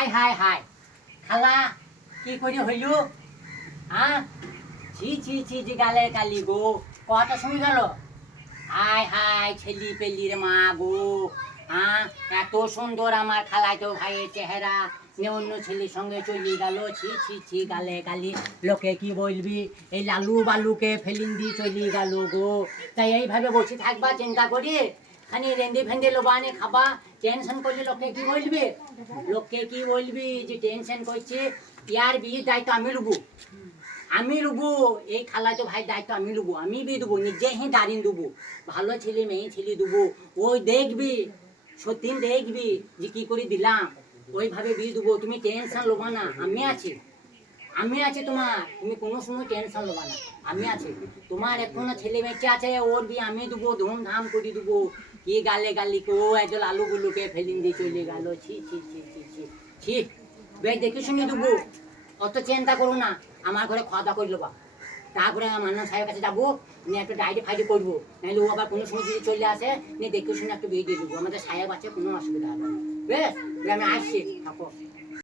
high high high খালা কি করে হইল হ্যাঁ ছি ছি ছি জি গালে কালি গো কটা শুনে গেল হাই হাই ছেলি পেলির মা গো হ্যাঁ এত সুন্দর আমার খালাইতো ভাইয়ের চেহারা অন্য ছেলের সঙ্গে চলে গেল ছি ছি ছি গালে গালি লোকে কি বলবি এই লালু বালুকে ফেলিন দিয়ে চলে গেল গো তাই এইভাবে বসে থাকবা চিন্তা করি খানি রেন্দি ফেন্দি লোবানে খাবা টেনশন করলে লোকে কি বলবি লোকে কি বলবি যে টেনশন করছে ইয়ার বিয়ের দায়িত্ব আমি লুবো এই খালাতো ভাই দায়িত্ব আমি লুবো আমি বিয়ে দেবো নিজে হি দাঁড়িয়ে দেবো ভালো ছেলে মেয়ে ছেলে দেবো ওই দেখবি সত্যি দেখবি যে কি করে দিলাম ওইভাবে বিয়ে দেবো তুমি টেনশন লোবা না আমি আছি তোমার তুমি কোনো সময় টেনশন লোবা না আমি আছি তোমার এখনো ছেলে মেয়ে আছে ওর বিয়ে আমি দেবো ধুমধাম করে দেবো কি গালে গালি কে ও একজন আলুগুলোকে ফেলিন দিয়ে চলে গেল ছি ছি ছি ছি ছি ছি বেশ দেখে শুনে দেবো অত চিন্তা করো না আমার ঘরে খাওয়া দাওয়া করে নেবা তারপরে মান্না সাহেবের কাছে যাবো নিয়ে একটা ডায়েরি ফাইডি করবো নাহলে ও আবার কোনো সময় যদি চলে আসে নিয়ে দেখে শুনে একটু বিয়ে দিয়ে দেবো আমাদের সাহেব আছে কোনো অসুবিধা হবে বেশ আমি আসছি থাকো